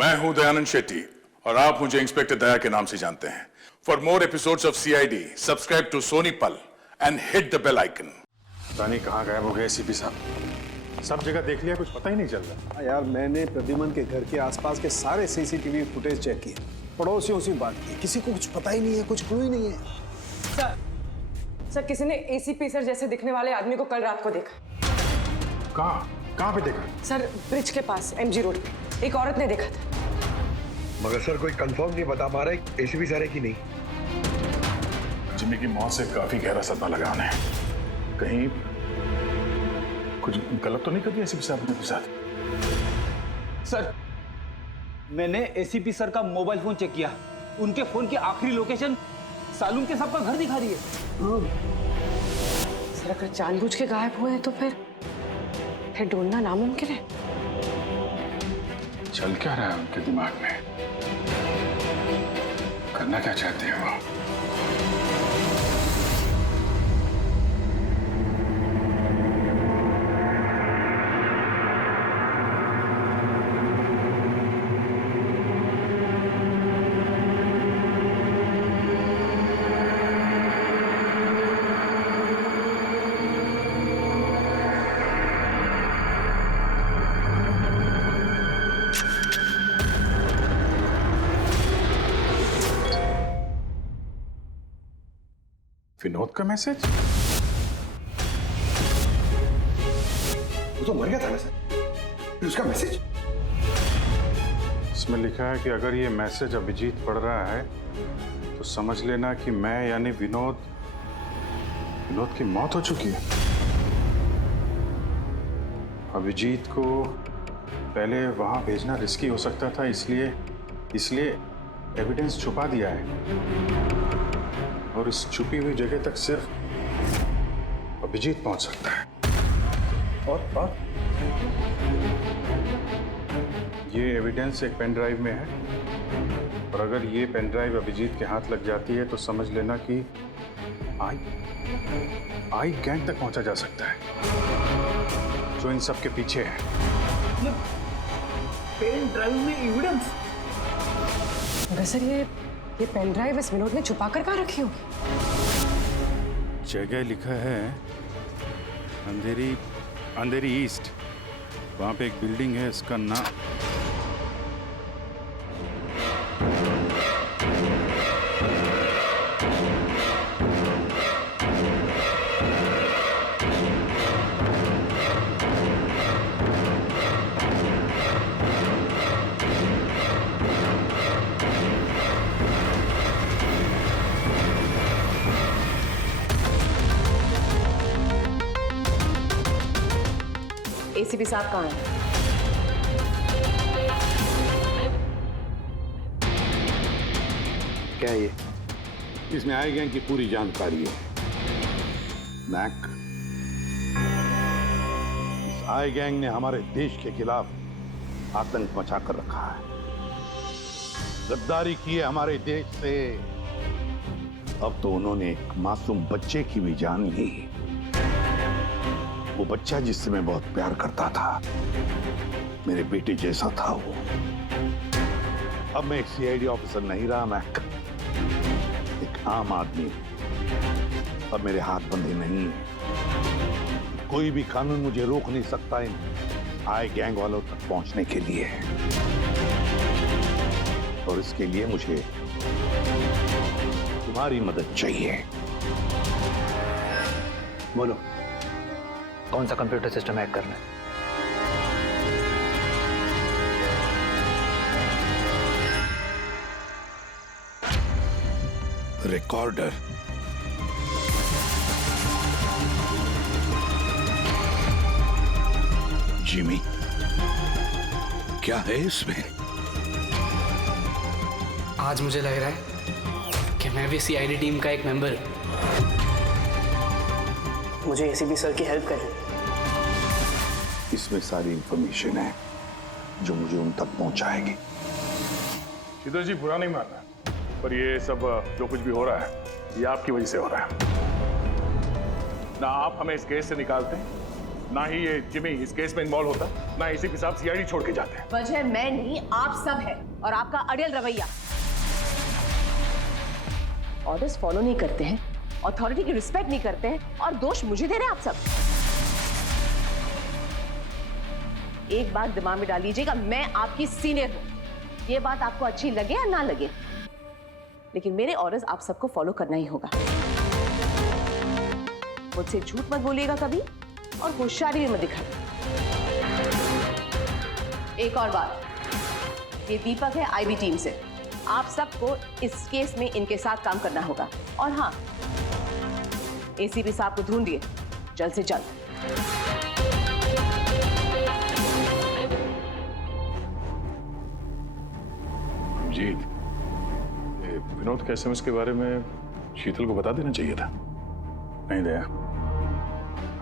मैं हूं दयानंद शेट्टी और आप मुझे इंस्पेक्टर दया के नाम से जानते हैं। For more episodes of CID subscribe to Sony Pal and hit the bell icon. पता नहीं कहाँ गायब हो गए एसीपी साहब, सब जगह देख लिया, कुछ पता ही नहीं चल रहा। यार मैंने प्रद्युमन के घर के आसपास के सारे सीसीटीवी फुटेज चेक किए, पड़ोसियों से बात की, किसी को कुछ पता ही नहीं है, कुछ क्लू ही नहीं है। सर किसी ने एसीपी सर जैसे दिखने वाले आदमी को कल रात को देखा। कहाँ पे देखा? सर ब्रिज के पास एमजी रोड पे एक औरत ने देखा था। मगर सर कोई कंफर्म नहीं बता पा रहे एसीपी सर है कि नहीं। जिम्मी की मौत से काफी गहरा सदमा लगा उन्हें। कहीं कुछ गलत तो नहीं कर दिया एसीपी साहब ने साथ? सर मैंने एसीपी सर का मोबाइल फोन चेक किया, उनके फोन की आखिरी लोकेशन सालून के साहब का घर दिखा रही है। सर अगर जानबूझ के गायब हुए हैं तो फिर ढूंढना नामुमकिन है। चल क्या रहा है उनके दिमाग में? करना क्या चाहते हैं वो? विनोद का मैसेज? वो तो मर गया था ना सर, फिर उसका मैसेज? इसमें लिखा है कि अगर ये मैसेज अभिजीत पढ़ रहा है तो समझ लेना कि मैं यानी विनोद की मौत हो चुकी है। अभिजीत को पहले वहां भेजना रिस्की हो सकता था, इसलिए एविडेंस छुपा दिया है और इस छुपी हुई जगह तक सिर्फ अभिजीत पहुंच सकता है। और ये एविडेंस एक पेन ड्राइव में है और अगर ये पेन ड्राइव अभिजीत के हाथ लग जाती है तो समझ लेना कि आई गैंग तक पहुंचा जा सकता है जो इन सब के पीछे है। पेन ड्राइव में एविडेंस? मगर सर ये पेन ड्राइव इस विनोद ने छुपा कर कहाँ रखी होगी? जगह लिखा है अंधेरी ईस्ट, वहां पे एक बिल्डिंग है, इसका नाम एसीपी साहब कहाँ हैं? क्या ये? इसमें आई गैंग की पूरी जानकारी है। मैक, इस आई गैंग ने हमारे देश के खिलाफ आतंक मचा कर रखा है, गद्दारी की है हमारे देश से। अब तो उन्होंने एक मासूम बच्चे की भी जान ली, वो बच्चा जिससे मैं बहुत प्यार करता था, मेरे बेटे जैसा था वो। अब मैं एक सीआईडी ऑफिसर नहीं रहा मैक, एक आम आदमी। अब मेरे हाथ बंधे नहीं है, कोई भी कानून मुझे रोक नहीं सकता इन आई गैंग वालों तक पहुंचने के लिए। और इसके लिए मुझे तुम्हारी मदद चाहिए। बोलो, कौन सा कंप्यूटर सिस्टम हैक करना है? रिकॉर्डर। जिमी, क्या है इसमें? आज मुझे लग रहा है कि मैं भी सीआईडी टीम का एक मेंबर हूं। मुझे एसीपी सर की हेल्प करनी। इसमें सारी इंफॉर्मेशन है जो मुझे उन तक पहुंचाएगी। श्रीधर जी बुरा नहीं मानना, पर ये सब जो कुछ भी हो रहा है ये आपकी वजह से हो रहा है। ना आप हमें इस केस से निकालते ना ही ये जिमी इस केस में इन्वॉल्व होता, ना एसीपी साहब सीआईडी छोड़ के जाते हैं। वजह मैं नहीं, आप सब है, और आपका अड़ियल रवैया। ऑर्डर्स फॉलो नहीं करते हैं, अथॉरिटी की रिस्पेक्ट नहीं करते हैं, और दोष मुझे दे रहे हैं आप सब। एक बात दिमाग में डाल लीजिएगा, मैं आपकी सीनियर हूं। ये बात आपको अच्छी लगे या ना लगे, लेकिन मेरे ऑर्डर्स आप सबको फॉलो करना ही होगा। मुझसे झूठ मत बोलिएगा कभी, और होशियारी भी मत दिखाइए। एक और बात, ये दीपक है आईबी टीम से, आप सबको इस केस में इनके साथ काम करना होगा। और हाँ, एसीपी साहब को ढूंढिए जल्द से जल्द। जीत, ये विनोद के एसएमएस के बारे में शीतल को बता देना चाहिए था। नहीं दया,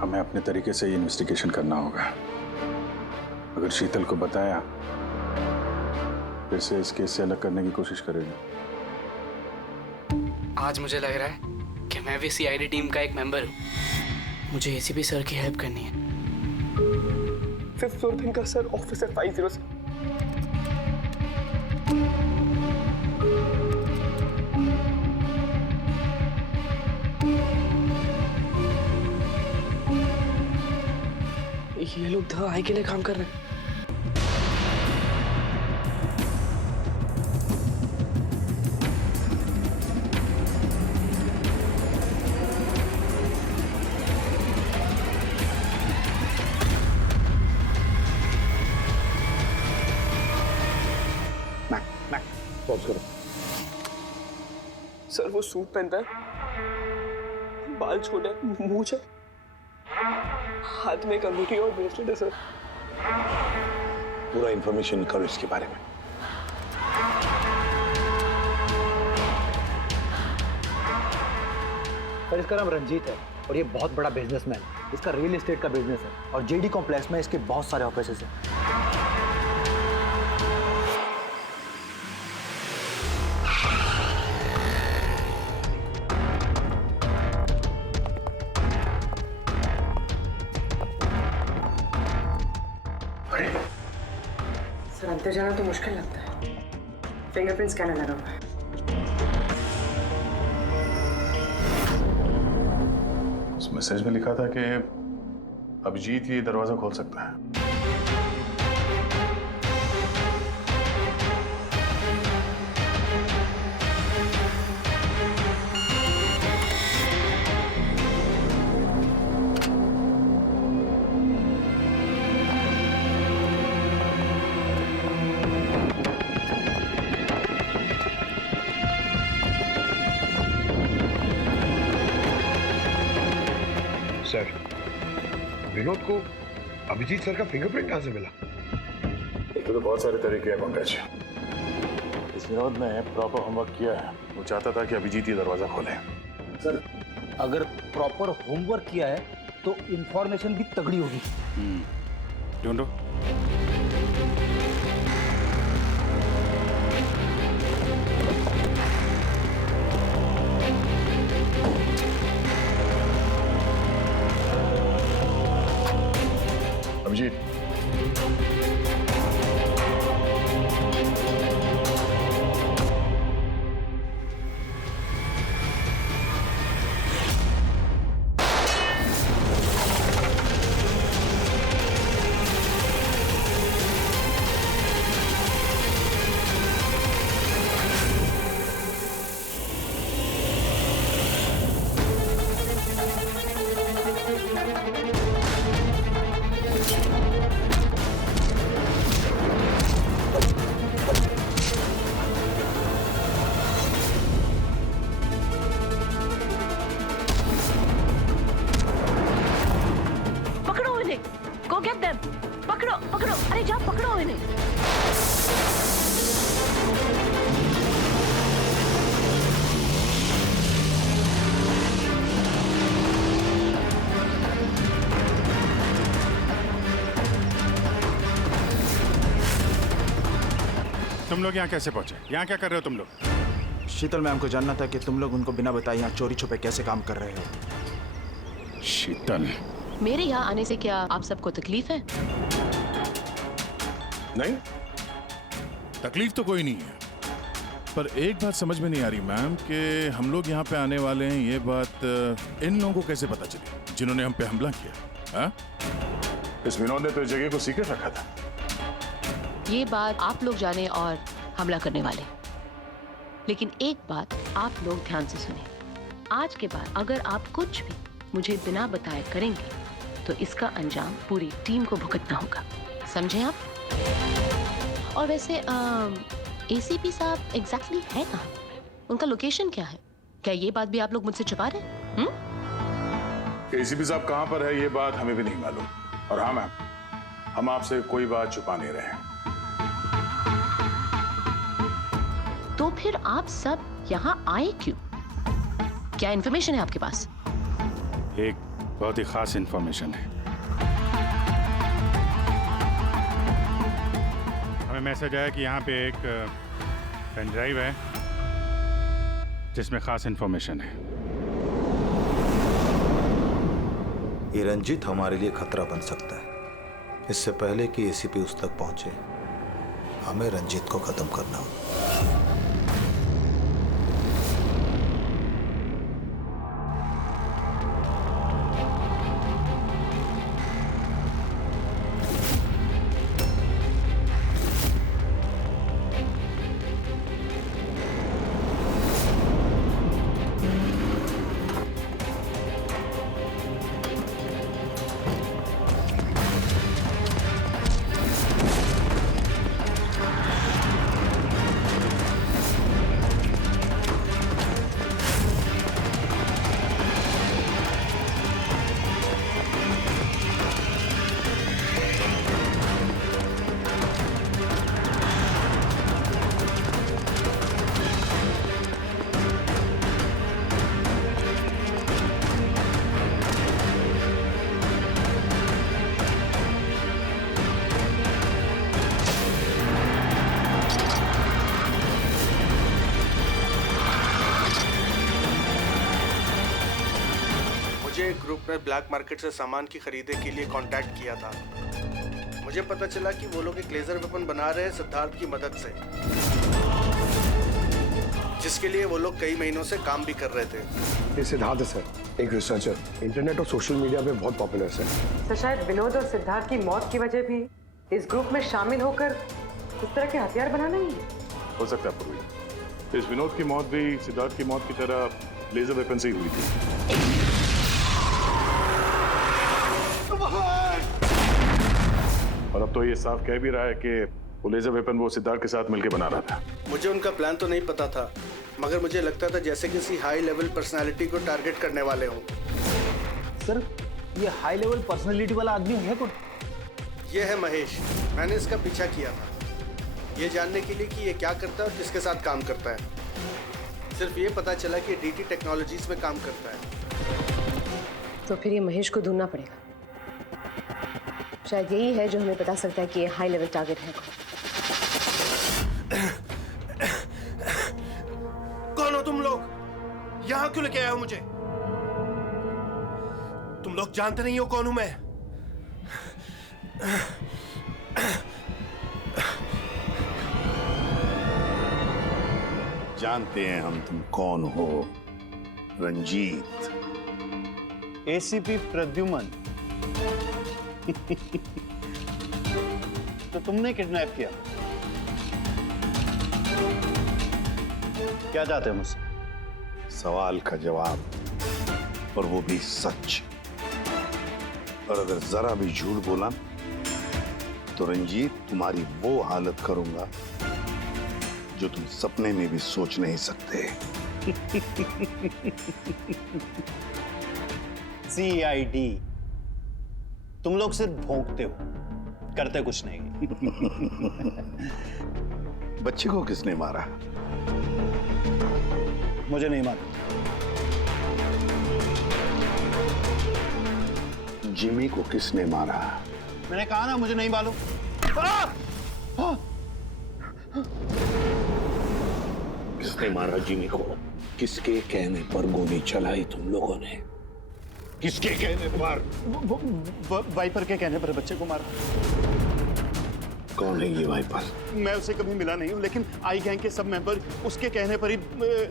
हमें अपने तरीके से इन्वेस्टिगेशन करना होगा। अगर शीतल को बताया फिर से इस केस से अलग करने की कोशिश करेगी। आज मुझे लग रहा है कि मैं भी सीआईडी टीम का एक मेंबर हूँ। मुझे एसीपी सर की हेल्प करनी है। 5th floor thinker sir, officer 50। ये लोग दवाई के लिए काम कर रहे हैं। पॉज करो। सर वो सूट पहनता है, बाल छोटे, मूंछ है, हाथ में एक अंगूठी और ब्रेसलेट है सर। पूरा इंफॉर्मेशन करो इसके बारे में। सर इसका नाम रंजीत है और ये बहुत बड़ा बिजनेसमैन। इसका रियल एस्टेट का बिजनेस है और जेडी कॉम्प्लेक्स में इसके बहुत सारे ऑफिसेज हैं। सर अंदर जाना तो मुश्किल लगता है, फिंगरप्रिंट स्कैनर लगा हुआ है। उस मैसेज में लिखा था कि अभिजीत ये दरवाजा खोल सकता है। सर, विनोद को अभिजीत सर का फिंगरप्रिंट कहां से मिला? तो बहुत सारे तरीके हैं पंकज। इस विनोद ने प्रॉपर होमवर्क किया है। वो चाहता था कि अभिजीत ये दरवाजा खोले। सर अगर प्रॉपर होमवर्क किया है तो इंफॉर्मेशन भी तगड़ी होगी। ढूंढो। Abhijit, Go get them! पकड़ो, पकड़ो, अरे जाओ पकड़ो इन्हें। तुम लोग यहाँ कैसे पहुंचे? यहाँ क्या कर रहे हो तुम लोग? शीतल मैम को जानना था कि तुम लोग उनको बिना बताए यहाँ चोरी छुपे कैसे काम कर रहे हो। शीतल, मेरे यहाँ आने से क्या आप सबको तकलीफ है? नहीं, तकलीफ तो कोई नहीं है, पर एक बात समझ में नहीं आ रही मैम कि हम लोग यहाँ पे आने वाले हैं, ये बात इन लोगों को कैसे पता चली जिन्होंने हम पे हमला किया? हाँ? इस विनोद ने तो इस जगह को सीक्रेट रखा था। ये बात आप लोग जाने और हमला करने वाले। लेकिन एक बात आप लोग ध्यान से सुने, आज के बाद अगर आप कुछ भी मुझे बिना बताए करेंगे तो इसका अंजाम पूरी टीम को भुगतना होगा, समझे आप? और वैसे एसीपी साहब एग्जैक्टली है कहाँ? उनका लोकेशन क्या है? क्या ये बात भी आप लोग मुझसे छुपा रहे हैं? एसीपी साहब कहां पर है ये बात हमें भी नहीं मालूम। और हाँ मैम, हम आपसे कोई बात छुपा नहीं रहे हैं। तो फिर आप सब यहाँ आए क्यों? क्या इन्फॉर्मेशन है आपके पास? एक बहुत ही खास इंफॉर्मेशन है। हमें मैसेज आया कि यहाँ पे एक पेन ड्राइव है जिसमें खास इंफॉर्मेशन है। ये रंजीत हमारे लिए खतरा बन सकता है। इससे पहले कि एसीपी उस तक पहुंचे, हमें रंजीत को खत्म करना होगा। ग्रुप ने ब्लैक मार्केट से सामान की खरीदे के लिए कांटेक्ट किया था। मुझे पता चला कि वो लोग एक लेजर वेपन बना रहे हैं सिद्धार्थ की मदद से, जिसके लिए वो लोग कई महीनों से काम भी कर रहे थे। ये सिद्धार्थ है सर, एक रिसर्चर, इंटरनेट और सोशल मीडिया पे बहुत पॉपुलर है तो शायद विनोद और सिद्धार्थ की मौत की वजह भी इस ग्रुप में शामिल होकर इस तरह के हथियार बनाना ही है। हो सकता है पूर्वी, इस विनोद की मौत भी सिद्धार्थ की मौत की तरह लेजर वेपन से ही हुई थी। और अब तो ये साफ कह भी रहा है कि वो लेजर वेपन वो सिद्धार्थ के साथ मिलकर बना रहा था। मुझे उनका प्लान तो नहीं पता था, मगर मुझे लगता था जैसे किसी हाई लेवल पर्सनालिटी को टारगेट करने वाले हों। सर, ये हाई लेवल पर्सनालिटी वाला आदमी है कौन? ये है महेश। मैंने इसका पीछा किया था, ये जानने के लिए कि ये क्या करता है और किसके साथ काम करता है। सिर्फ ये पता चला कि डीटी टेक्नोलॉजीज में काम करता है। तो फिर ये महेश को ढूंढना पड़ेगा। शायद यही है जो हमें बता सकता है कि ये हाई लेवल टारगेट है। कौन हो तुम लोग? यहाँ क्यों लेके आए हो मुझे? तुम लोग जानते नहीं हो कौन हूं मैं। जानते हैं हम तुम कौन हो, रंजीत। एसीपी प्रद्युमन। तो तुमने किडनैप किया? क्या चाहते हो मुझसे? सवाल का जवाब, और वो भी सच। और अगर जरा भी झूठ बोला तो रंजीत तुम्हारी वो हालत करूंगा जो तुम सपने में भी सोच नहीं सकते। सीआईडी। तुम लोग सिर्फ भौंकते हो, करते कुछ नहीं। बच्चे को किसने मारा? मुझे नहीं मालूम। जिमी को किसने मारा? मैंने कहा ना, मुझे नहीं मालूम। किसने मारा जिमी को? किसके कहने पर गोली चलाई तुम लोगों ने? किसके कहने पर? वाइपर के कहने पर बच्चे को मारा। कौन है ये वाइपर? मैं उसे कभी मिला नहीं हूँ, लेकिन आई गैंग के सब मेंबर उसके कहने पर ही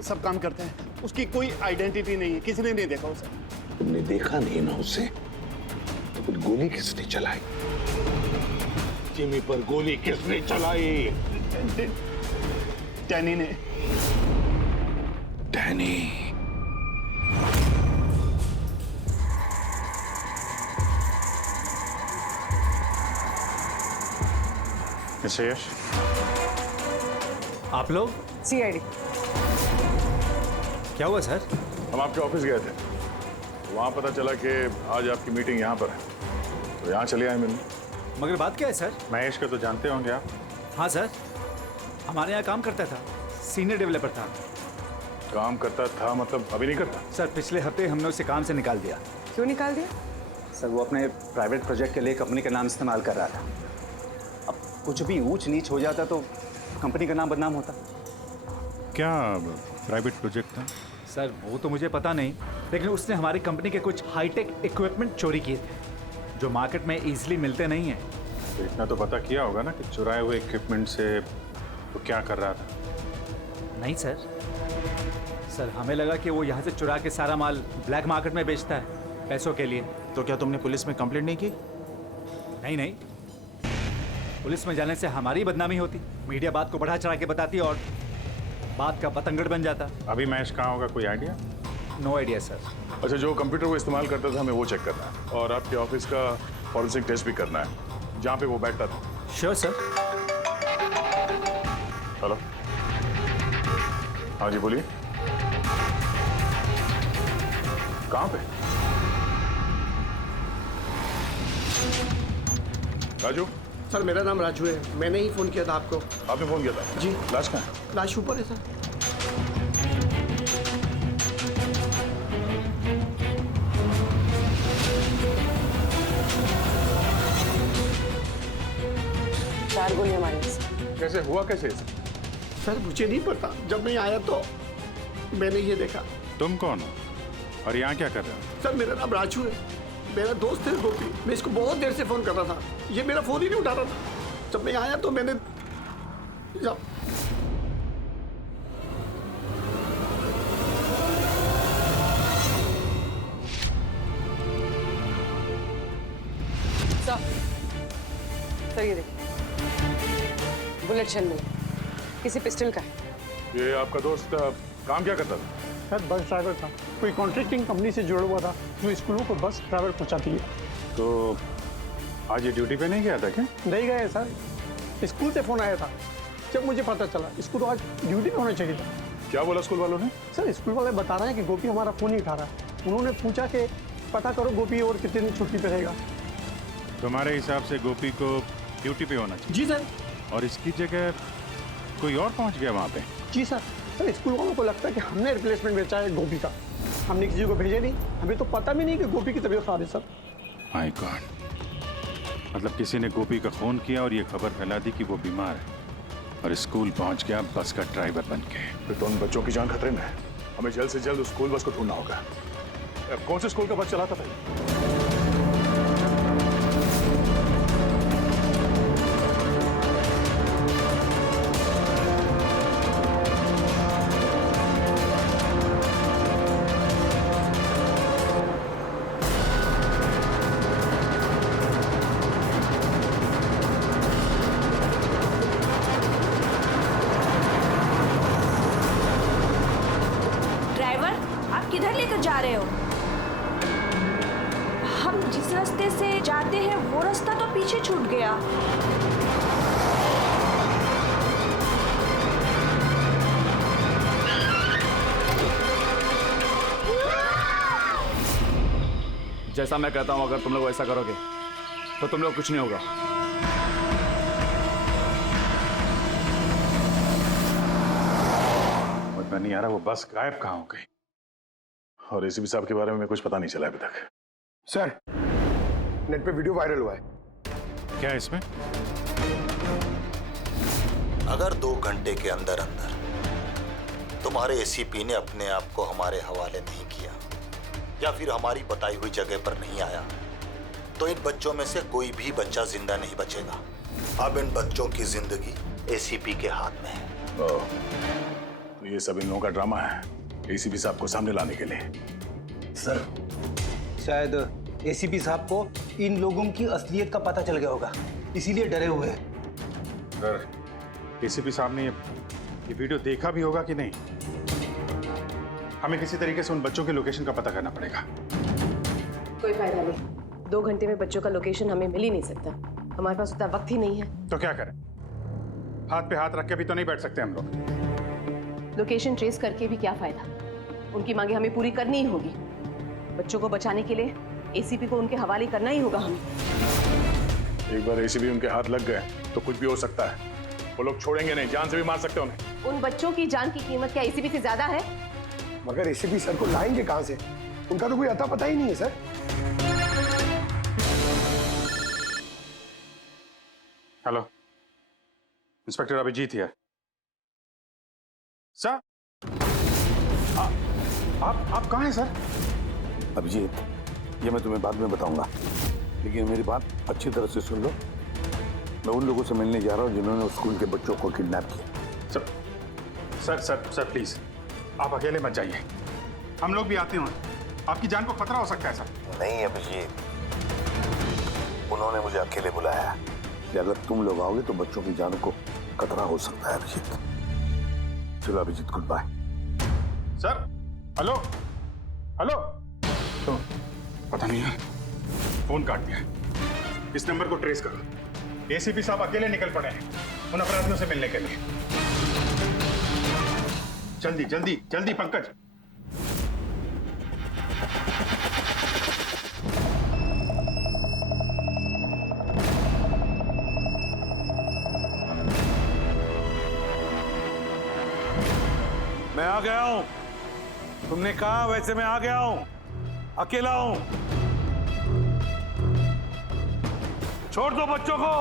सब काम करते हैं। उसकी कोई आइडेंटिटी नहीं है, किसी ने नहीं देखा उसे। तुमने देखा नहीं ना उसे? तो फिर गोली किसने चलाई? जिमी पर गोली किसने चलाई? डैनी ने। डैनी। मिस्टर यश, आप लोग? सीआईडी। क्या हुआ सर? हम आपके ऑफिस गए थे, वहाँ पता चला कि आज आपकी मीटिंग यहाँ पर है, तो यहाँ चले आए मिलने। मगर बात क्या है सर? महेश को तो जानते होंगे आप? हाँ सर, हमारे यहाँ काम करता था, सीनियर डेवलपर था। काम करता था मतलब अभी नहीं करता? सर पिछले हफ्ते हमने उसे काम से निकाल दिया। क्यों निकाल दिया? सर वो अपने प्राइवेट प्रोजेक्ट के लिए कंपनी का नाम इस्तेमाल कर रहा था। अब कुछ भी ऊंच नीच हो जाता तो कंपनी का नाम बदनाम होता। क्या प्राइवेट प्रोजेक्ट था? सर वो तो मुझे पता नहीं, लेकिन उसने हमारी कंपनी के कुछ हाईटेक इक्विपमेंट चोरी किए थे जो मार्केट में इजीली मिलते नहीं हैं। तो इतना तो पता किया होगा ना कि चुराए हुए इक्विपमेंट से वो क्या कर रहा था? नहीं सर, सर हमें लगा कि वो यहाँ से चुरा के सारा माल ब्लैक मार्केट में बेचता है पैसों के लिए। तो क्या तुमने पुलिस में कंप्लेंट नहीं की? नहीं, पुलिस में जाने से हमारी बदनामी होती, मीडिया बात को बढ़ा चढ़ा के बताती और बात का पतंगड़ बन जाता। अभी महेश कहाँ होगा, कोई आइडिया? No idea sir. अच्छा, जो कंप्यूटर वो इस्तेमाल करता था हमें वो चेक करना है, और आपके ऑफिस का फॉरेंसिक टेस्ट भी करना है जहाँ पे वो बैठता था। Sure sir. हेलो, हाँ जी बोलिए, कहाँ पे? राजू? सर मेरा नाम राजू है, मैंने ही फोन किया था आपको। आपने फोन किया था? जी। लाश कहाँ है? लाश ऊपर है सर। चार गोलियां मारी। कैसे हुआ, कैसे? सर मुझे नहीं पता, जब मैं आया तो मैंने ये देखा। तुम कौन हो और यहाँ क्या कर रहे हो? सर मेरा नाम राजू है, मेरा दोस्त है गोपी। मैं इसको बहुत देर से फोन कर रहा था, ये मेरा फोन ही नहीं उठा रहा था। जब मैं आया तो मैंने सर ये देखिए, बुलेट शेल मिला, किसी पिस्टल का है। ये आपका दोस्त काम क्या करता था? सर बस ड्राइवर था, कोई कॉन्ट्रैक्टिंग कंपनी से जुड़ा हुआ था जो स्कूलों को बस ड्राइवर पहुंचाती है। तो आज ये ड्यूटी पे नहीं गया था क्या? नहीं गए सर, स्कूल से फोन आया था। जब मुझे पता चला इसको तो आज ड्यूटी पे होना चाहिए था। क्या बोला स्कूल वालों ने? सर स्कूल वाले बता रहे हैं कि गोपी हमारा फोन नहीं उठा रहा है। उन्होंने पूछा कि पता करो गोपी और कितने दिन छुट्टी पे रहेगा। तुम्हारे हिसाब से गोपी को ड्यूटी पे होना चाहिए? जी सर। और इसकी जगह कोई और पहुंच गया वहाँ पे? जी सर। सर स्कूल वालों को लगता है कि हमने रिप्लेसमेंट बेचा है गोपी का, हमने किसी को भेजे नहीं, हमें तो पता भी नहीं कि गोपी की तबीयत खराब है सर। माय गॉड, मतलब किसी ने गोपी का फोन किया और ये खबर फैला दी कि वो बीमार है और स्कूल पहुंच गया बस का ड्राइवर बन के। फिर तो उन बच्चों की जान खतरे में है, हमें जल्द से जल्द उस स्कूल बस को ढूंढना होगा। कौन से स्कूल का बस चलाता था? किधर लेकर जा रहे हो? हम जिस रास्ते से जाते हैं वो रास्ता तो पीछे छूट गया। जैसा मैं कहता हूं अगर तुम लोग ऐसा करोगे तो तुम लोग कुछ नहीं होगा। मुझे नहीं आ रहा वो बस गायब कहाँ हो गई, और एसीपी साहब के बारे में कुछ पता नहीं चला अभी तक। सर नेट पे वीडियो वायरल हुआ है। क्या है इसमें? अगर 2 घंटे के अंदर अंदर तुम्हारे एसीपी ने अपने आप को हमारे हवाले नहीं किया या फिर हमारी बताई हुई जगह पर नहीं आया तो इन बच्चों में से कोई भी बच्चा जिंदा नहीं बचेगा। अब इन बच्चों की जिंदगी एसीपी के हाथ में है। तो ये सब इन लोगों का ड्रामा है एसीपी साहब को सामने लाने के लिए। सर शायद एसीपी साहब को इन लोगों की असलियत का पता चल गया होगा, इसीलिए डरे हुए हैं। सर एसीपी साहब ने ये वीडियो देखा भी होगा कि नहीं? हमें किसी तरीके से उन बच्चों के लोकेशन का पता करना पड़ेगा। कोई फायदा नहीं, 2 घंटे में बच्चों का लोकेशन हमें मिल ही नहीं सकता। हमारे पास उतना वक्त ही नहीं है। तो क्या करें? हाथ पे हाथ रख के भी तो नहीं बैठ सकते हम लोग। लोकेशन ट्रेस करके भी क्या फायदा? उनकी मांगे हमें पूरी करनी ही होगी। बच्चों को बचाने के लिए एसीपी को उनके हवाले करना ही होगा हमें। एक बार एसीपी उनके हाथ लग गए तो कुछ भी हो सकता है। वो लोग छोड़ेंगे नहीं, जान से भी मार सकते उन्हें। उन बच्चों की जान की कीमत क्या एसीपी से ज्यादा है? मगर एसीपी सर को लाएंगे कहां से? उनका तो कोई अता पता ही नहीं है सर। हेलो, इंस्पेक्टर अभिजीत है सर। आप कहाँ हैं सर? अभिजीत, ये मैं तुम्हें बाद में बताऊंगा, लेकिन मेरी बात अच्छी तरह से सुन लो। मैं उन लोगों से मिलने जा रहा हूँ जिन्होंने उस स्कूल के बच्चों को किडनैप किया। Sir sir sir sir please आप अकेले मत जाइए, हम लोग भी आते हैं। आपकी जान को खतरा हो सकता है सर। नहीं अभिजीत, उन्होंने मुझे अकेले बुलाया कि अगर तुम लोग आओगे तो बच्चों की जान को खतरा हो सकता है। अभिजीत चलो Abhijit, good bye. Sir hello hello, तो पता नहीं है फोन काट दिया। इस नंबर को ट्रेस करो। एसीपी साहब अकेले निकल पड़े हैं उन अपराधियों से मिलने के लिए। जल्दी जल्दी जल्दी पंकज। मैं आ गया हूं, तुमने कहा वैसे मैं आ गया हूं, अकेला हूं। छोड़ दो बच्चों को।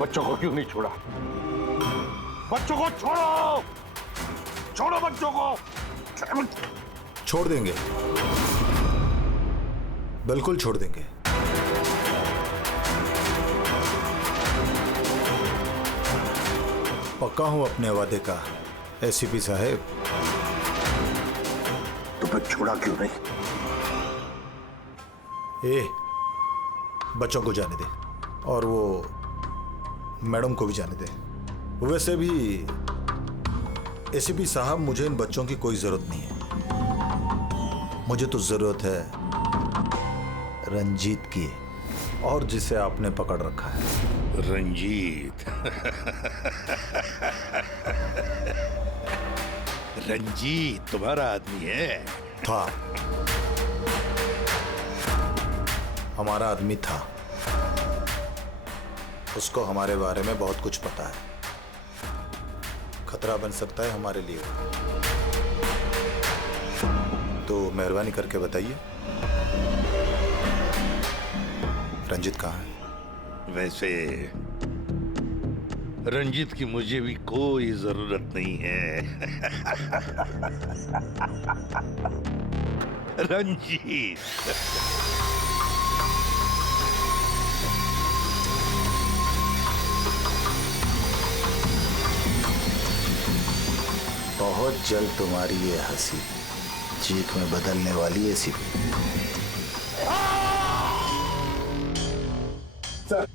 बच्चों को क्यों नहीं छोड़ा? बच्चों को छोड़ो, छोड़ो बच्चों को। छोड़ देंगे, बिल्कुल छोड़ देंगे। पक्का हूं अपने वादे का एसीपी साहब। तो फिर छोड़ा क्यों नहीं? बच्चों को जाने दे और वो मैडम को भी जाने दे। वैसे भी एसीपी साहब, मुझे इन बच्चों की कोई जरूरत नहीं है। मुझे तो जरूरत है रंजीत की, और जिसे आपने पकड़ रखा है। रंजीत रंजीत तुम्हारा आदमी है? था, हमारा आदमी था। उसको हमारे बारे में बहुत कुछ पता है। खतरा बन सकता है हमारे लिए, तो मेहरबानी करके बताइए रंजीत कहाँ है? वैसे रंजीत की मुझे भी कोई जरूरत नहीं है। रंजीत बहुत जल्द तुम्हारी ये हंसी चीख में बदलने वाली है सीपी। सर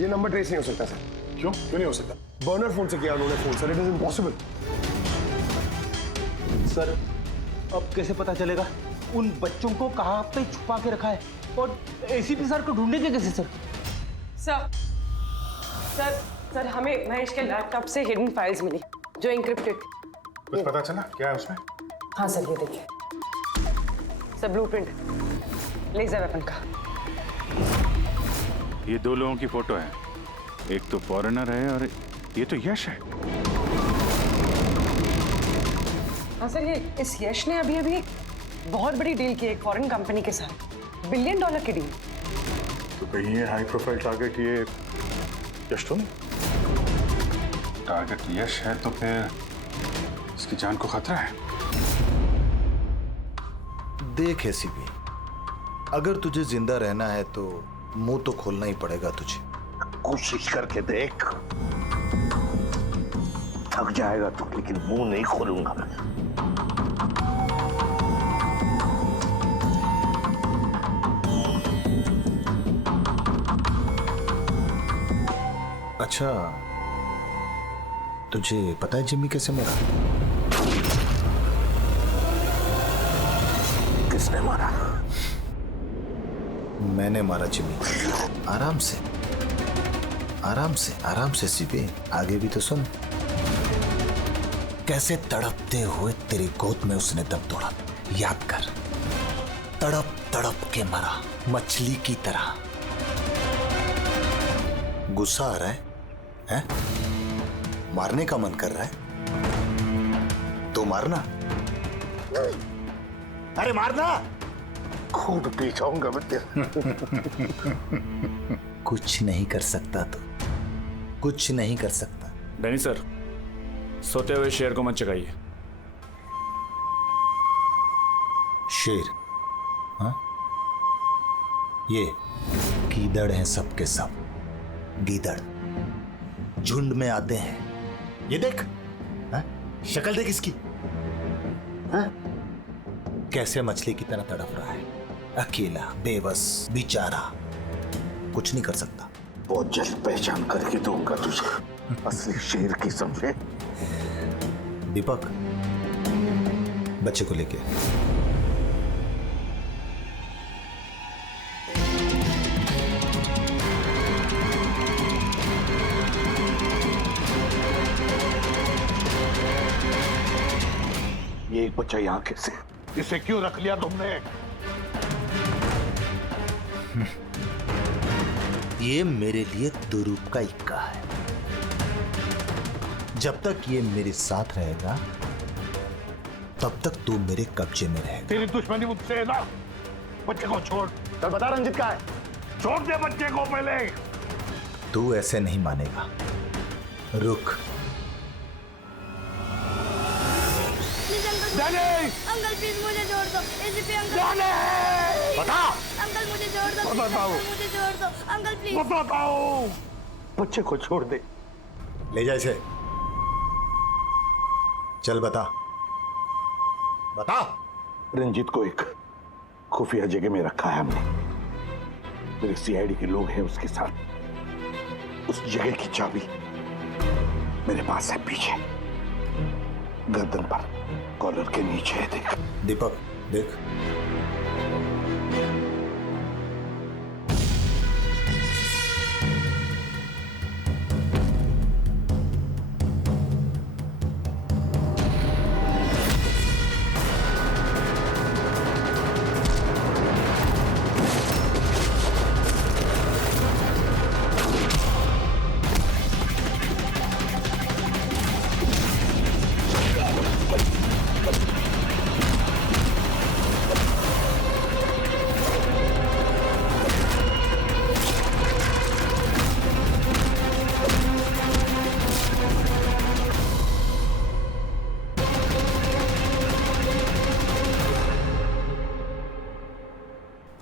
ये नंबर ट्रेस नहीं हो सकता सर। क्यों नहीं हो सकता? बर्नर फोन से किया उन्होंने phone sir, it is impossible. Sir अब कैसे पता चलेगा उन बच्चों को कहाँ पे छुपा के रखा है? और एसीपी सर को ढूंढेंगे कैसे सर? सर सर सर हमें महेश के लैपटॉप से हिडन फाइल्स मिली जो इंक्रिप्टेड थी। कुछ पता चला क्या है उसमें? हाँ सर, ये देखिए सर, ब्लूप्रिंट लेजर वेपन का। ये दो लोगों की फोटो है, एक तो फॉरेनर है और ये तो यश है। हाँ सर, ये इस यश ने अभी अभी बहुत बड़ी डील की एक फॉरेन कंपनी के साथ, $1 बिलियन की डील। तो कहीं ये हाई प्रोफाइल टारगेट ये यश तो नहीं? टारगेट यश है तो फिर इसकी जान को खतरा है। देख एसीपी, अगर तुझे जिंदा रहना है तो मुंह तो खोलना ही पड़ेगा तुझे। कोशिश करके देख। थक जाएगा तो, लेकिन मुंह नहीं खोलूंगा मैं। अच्छा, तुझे पता है जिम्मी कैसे मरा? किसने मारा? मैंने मारा जिम्मी। आराम से आराम से आराम से सीपे, आगे भी तो सुन। कैसे तड़पते हुए तेरी गोद में उसने दम तोड़ा, याद कर। तड़प तड़प के मरा, मछली की तरह। गुस्सा आ रहा है? हैं? मारने का मन कर रहा है तो मारना। अरे मारना। खून पी जाऊंगा मैं तेरा। कुछ नहीं कर सकता तू, कुछ नहीं कर सकता। डैनी सर, सोते हुए शेर को मत चगाइए। शेर? हाँ? ये गीदड़ हैं सबके सब, गीदड़ झुंड में आते हैं। ये देख, हाँ? शक्ल देख इसकी, हाँ? कैसे मछली की तरह तड़प रहा है, अकेला, बेबस, बेचारा, कुछ नहीं कर सकता। बहुत जल्द पहचान करके दूंगा तुझे, असली शेर की समझे। दीपक, बच्चे को लेके ये एक बच्चा यहाँ कैसे? इसे क्यों रख लिया तुमने? ये मेरे लिए दुरूप का इक्का है। जब तक ये मेरे साथ रहेगा तब तक तू मेरे कब्जे में रहेगा। तेरी दुश्मनी मुझसे है ना? बच्चे को छोड़। चल बता रंजित कहाँ है? छोड़ दे बच्चे को पहले। तू ऐसे नहीं मानेगा, रुक। अंकल प्लीज मुझे छोड़ दो। एसीपी अंकल बता। अंकल मुझे छोड़ दो। बताओ। मुझे छोड़ दो अंकल प्लीज। बताओ। बच्चे को छोड़ दे। ले जा इसे। चल बता, बता। रंजीत को एक खुफिया जगह में रखा है हमने। मेरे सीआईडी के लोग हैं उसके साथ। उस जगह की चाबी मेरे पास है, पीछे गर्दन पर, कॉलर के नीचे है। देख दीपक, देख।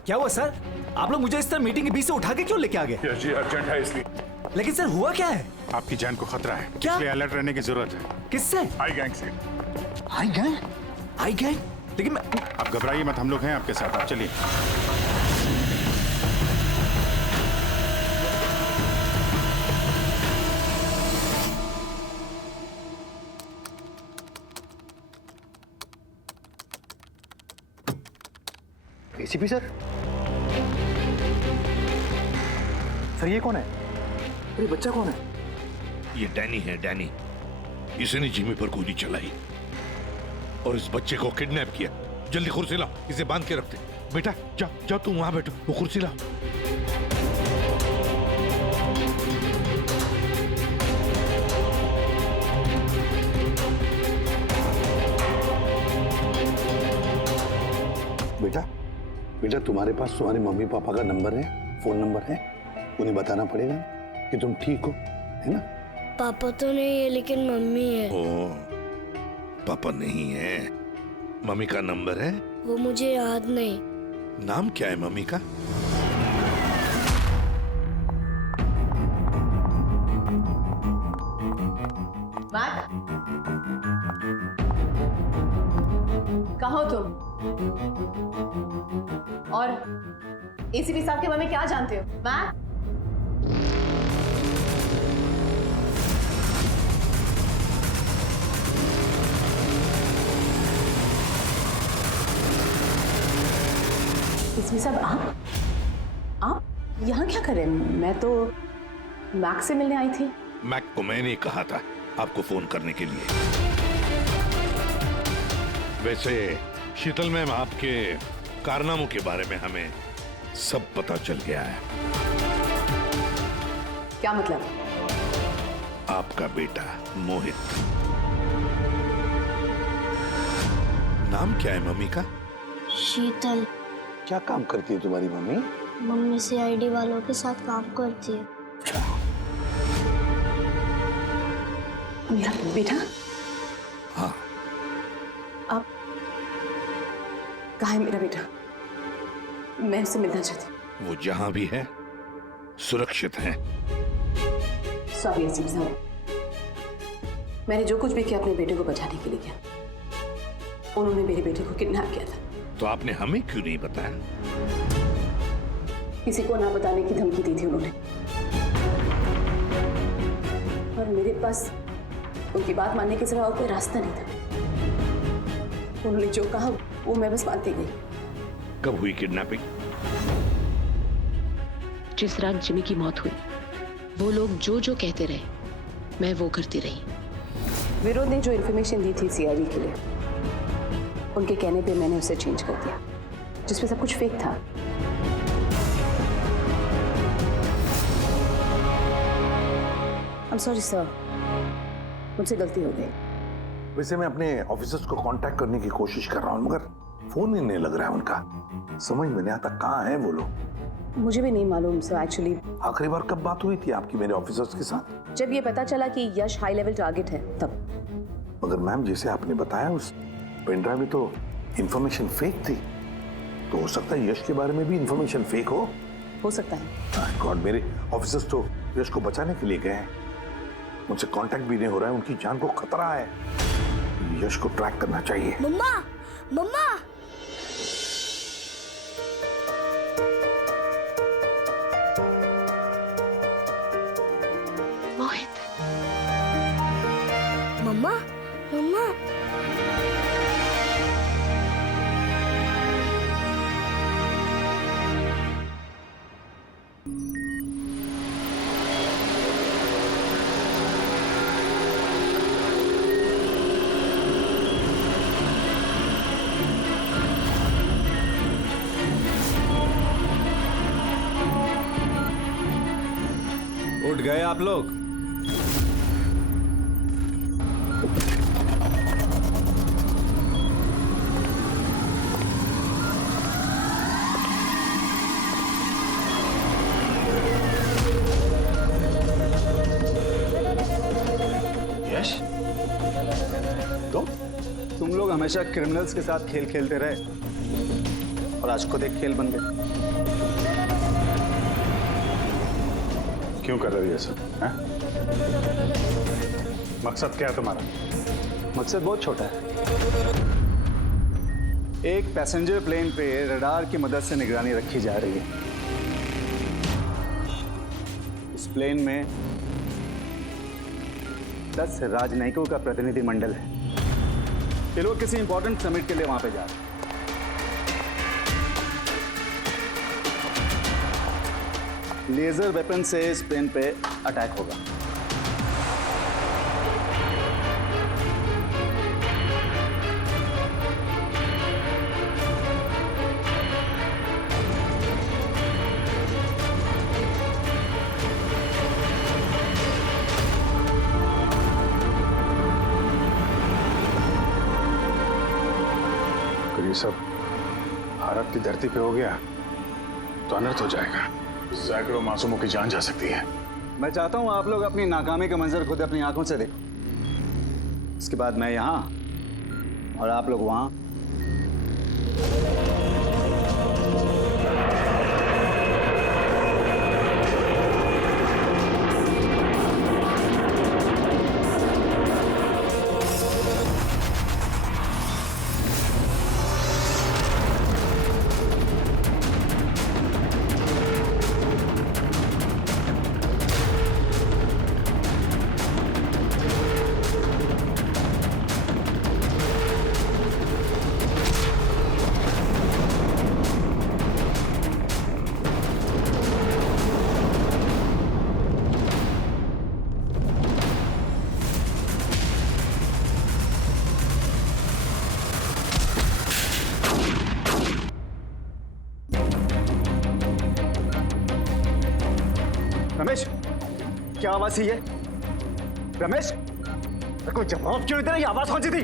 क्या हुआ सर? आप लोग मुझे इस तरह मीटिंग के बीच से उठा के क्यों लेके आ गए? जी अर्जेंट है इसलिए। लेकिन सर हुआ क्या है? आपकी जान को खतरा है, क्या? इसलिए अलर्ट रहने की जरूरत है। किससे? आई गैंग से। आई गैंग? आई गैंग? लेकिन आप घबराइए मत, हम लोग हैं आपके साथ, आप चलिए। ACP sir? सर ये कौन है? अरे बच्चा कौन है? ये डैनी है, डैनी। इसने जिमी पर गोली चलाई और इस बच्चे को किडनैप किया। जल्दी कुर्सी लाओ, इसे बांध के रखते। बेटा जा जा, तुम वहां बैठो, वो कुर्सी लाओ। बेटा बेटा, तुम्हारे पास तुम्हारे मम्मी पापा का नंबर है, फोन नंबर है? उन्हें बताना पड़ेगा कि तुम ठीक हो, है ना? पापा तो नहीं है लेकिन मम्मी है। ओ, पापा नहीं है, मम्मी का नंबर है? वो मुझे याद नहीं। नाम क्या है मम्मी का? कहाँ हो तुम? और एसीपी साहब के बारे में क्या जानते हो? मैट? एसीपी साहब, आप यहाँ क्या कर रहे हैं? मैं तो मैक से मिलने आई थी। मैक को मैंने कहा था आपको फोन करने के लिए। वैसे शीतल मैम, आपके कारनामों के बारे में हमें सब पता चल गया है। क्या मतलब? आपका बेटा मोहित। नाम क्या है मम्मी का? शीतल। क्या काम करती है तुम्हारी मम्मी? मम्मी सीआईडी वालों के साथ काम करती है। मेरा बेटा? हाँ। आप कहाँ है मेरा बेटा? मैं उससे मिलना चाहती हूँ। वो जहां भी है सुरक्षित है। सॉरी एसीपी साहब, मैंने जो कुछ भी किया अपने बेटे को बचाने के लिए किया। उन्होंने मेरे बेटे को किडनैप किया था। तो आपने हमें क्यों नहीं बताया? किसी को ना बताने की धमकी दी थी उन्होंने, और मेरे पास उनकी बात मानने के सिवा और कोई रास्ता नहीं था। उन्होंने जो कहा वो मैं बस मानती गई। कब हुई किडनैपिंग? जिस रात जिमी की मौत हुई, वो लोग जो जो कहते रहे मैं वो करती रही। विरोध ने जो इन्फॉर्मेशन दी थी सीआईडी के लिए, उनके कहने पे मैंने उसे चेंज कर दिया, जिसमें सब कुछ फेक था। I'm sorry sir, मुझसे गलती हो गई। वैसे मैं अपने ऑफिसर्स को कांटेक्ट करने की कोशिश कर रहा हूँ, मगर फोन ही नहीं लग रहा है उनका। समझ में नहीं आता कहाँ हैं वो लोग। मुझे भी नहीं मालूम सर एक्चुअली। आखिरी बार कब बात हुई थी आपकी मेरे ऑफिसर्स के साथ? जब ये पता चला कि यश हाई लेवल टारगेट है तब। मगर मैम, जैसे आपने बताया उस पेनड्राइव में तो इंफॉर्मेशन फेक थी, तो हो सकता है यश के बारे में भी इंफॉर्मेशन फेक हो सकता है। गॉड, मेरे ऑफिसर्स तो यश को बचाने के लिए गए हैं। उनसे कांटेक्ट भी नहीं हो रहा है, उनकी जान को खतरा है। यश को ट्रैक करना चाहिए। मम्मा, मम्मा। मोहित। मम्मा, मम्मा। उठ गए आप लोग? यश, तुम लोग हमेशा क्रिमिनल्स के साथ खेल खेलते रहे और आज खुद एक खेल बन गए। क्यों कर रहे हो ये सब? मकसद क्या है तुम्हारा? मकसद बहुत छोटा है। एक पैसेंजर प्लेन पे रडार की मदद से निगरानी रखी जा रही है। इस प्लेन में 10 राजनयिकों का प्रतिनिधि मंडल है। ये लोग किसी इंपॉर्टेंट समिट के लिए वहां पे जा रहे हैं। लेजर वेपन से इस प्लेन पे अटैक होगा। अगर ये सब भारत की धरती पे हो गया तो अनर्थ हो जाएगा। सैकड़ों मासूमों की जान जा सकती है। मैं चाहता हूं आप लोग अपनी नाकामी का मंजर खुद अपनी आंखों से देखो। उसके बाद मैं यहां और आप लोग वहां। रमेश, क्या आवाज थी ये? रमेश, कोई जवाब क्यों नहीं दे रहा? ये आवाज कौन सी थी?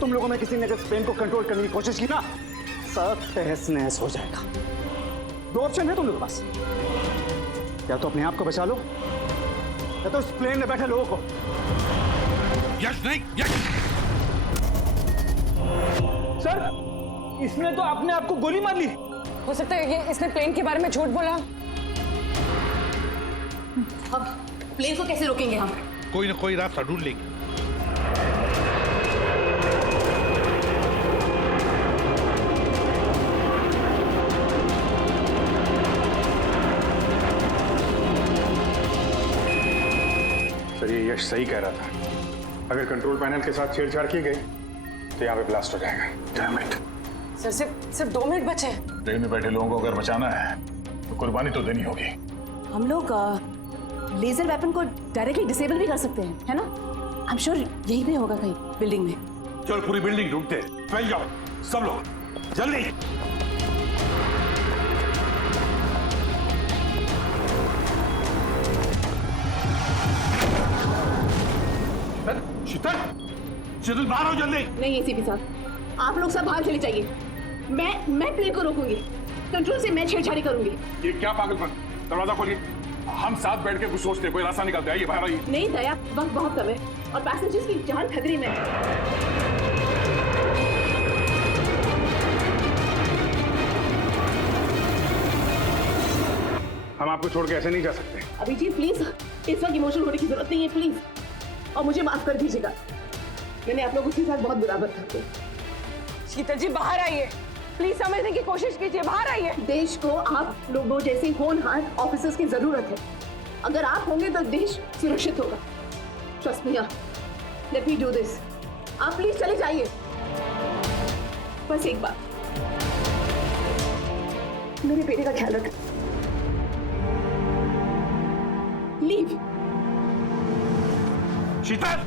तुम लोगों में किसी ने अगर स्पेन को कंट्रोल करने की कोशिश की ना, सब तहस नहस हो जाएगा। दो ऑप्शन है तुम लोगों के पास, या तो अपने आप को बचा लो या तो उस प्लेन में बैठे लोगों को। यश नहीं, यश। सर, इसने तो अपने आप को गोली मार ली। हो सकता है ये इसने प्लेन के बारे में झूठ बोला। अब प्लेन को कैसे रोकेंगे हम? कोई ना कोई रास्ता ढूंढ लेंगे। सर, ये यश सही कह रहा था। अगर कंट्रोल पैनल के साथ छेड़छाड़ की गई तो यहाँ पे ब्लास्ट हो जाएगा। Damn it. सर, सिर्फ 2 मिनट बचे हैं। ट्रेन में बैठे लोगों को अगर बचाना है तो कुर्बानी तो देनी होगी। हम लोग लेजर वेपन को डायरेक्टली डिसेबल भी कर सकते हैं, है ना? आई एम श्योर यहीं पे होगा कहीं बिल्डिंग में। चल पूरी बिल्डिंग ढूंढते, फैल जाओ सब लोग, जल्दी। शीतल, शीतल बाहर आओ जल्दी। नहीं एसीपी साहब, आप लोग सब बाहर चले जाइए। मैं प्लेन को रोकूंगी, कंट्रोल से मैं छेड़छाड़ी करूंगी। ये क्या पागलपन? दरवाजा खोलिए, हम साथ बैठ के कुछ सोचते, कोई रास्ता निकलता है। ये बाहर आइए। नहीं दया, वक्त बहुत कम है और पैसेंजर्स की जान खतरे में है। हम आपको छोड़ के ऐसे नहीं जा सकते। अभिजीत प्लीज, इस वक्त इमोशनल होने की जरूरत नहीं है प्लीज, और मुझे माफ कर दीजिएगा। मैंने आप लोगों के साथ बहुत बुरा बर्ताव किया। शीतल जी बाहर आइए, प्लीज समझने की कोशिश कीजिए, बाहर आइए। देश को आप लोगों जैसे होनहार ऑफिसर्स की जरूरत है। अगर आप होंगे तो देश सुरक्षित होगा। Trust me, let me do this. आप प्लीज चले जाइए। बस एक बात, मेरे बेटे का ख्याल रखें। लीव। शीतल,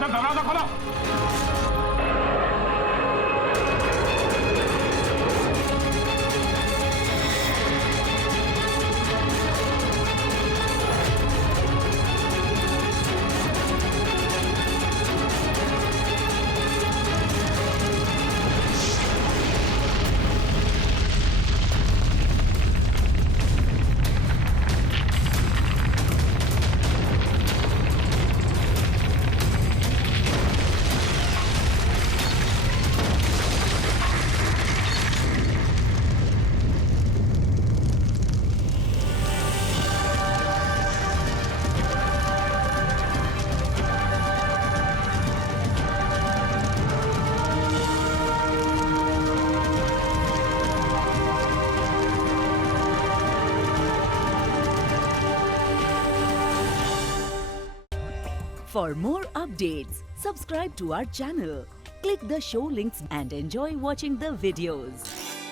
दरवाजा खोलो। For more updates, subscribe to our channel, click the show links and enjoy watching the videos.